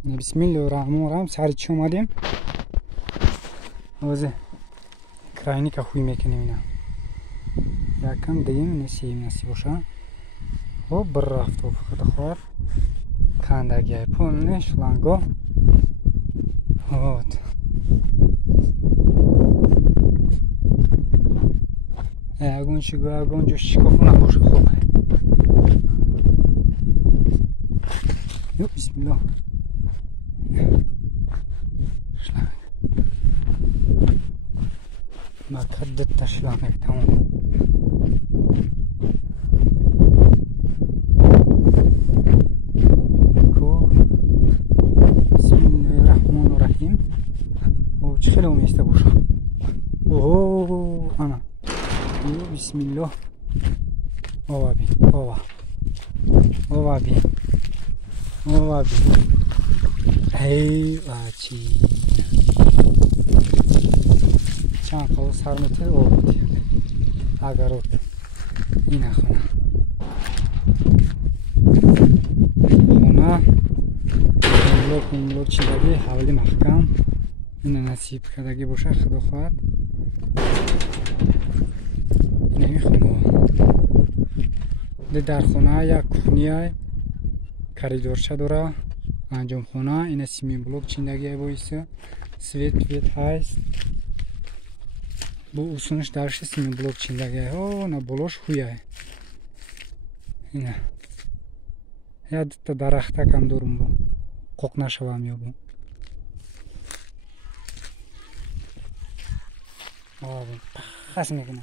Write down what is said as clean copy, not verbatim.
Bismillahirrahmanirrahim. Sari چی اومدیم اوزه کرایینی که خوی میکنیم اینا یکم دیم نسیم نسی باشه خب بر رفت و فقط خوار کندگی پولنش لانگو هات اگون چی گو اگون جو شکاف نباشه خوبه یو بسم الله ما تردد تشلانك تمام بسم الله الرحمن الرحيم وتخلهم يستبوشوا اوه انا بسم الله اوابي اوابي هی آچی چند خواهد سرمته آبادی اگر اوت این خونه ملوک چی داگی حوالی محکم این نصیب کردگی باشه خدا خواهد این همی خونه در خونه یک کخنی کاریدورچه داره انجام خونه این سیمین بلوک چیندگی بایسته سویت هست bu usunuz darışı simin blok çindagi o na bolosh huya ina ya da daraxta kam durum bu qoqnashavam yo bu abi qasmi kana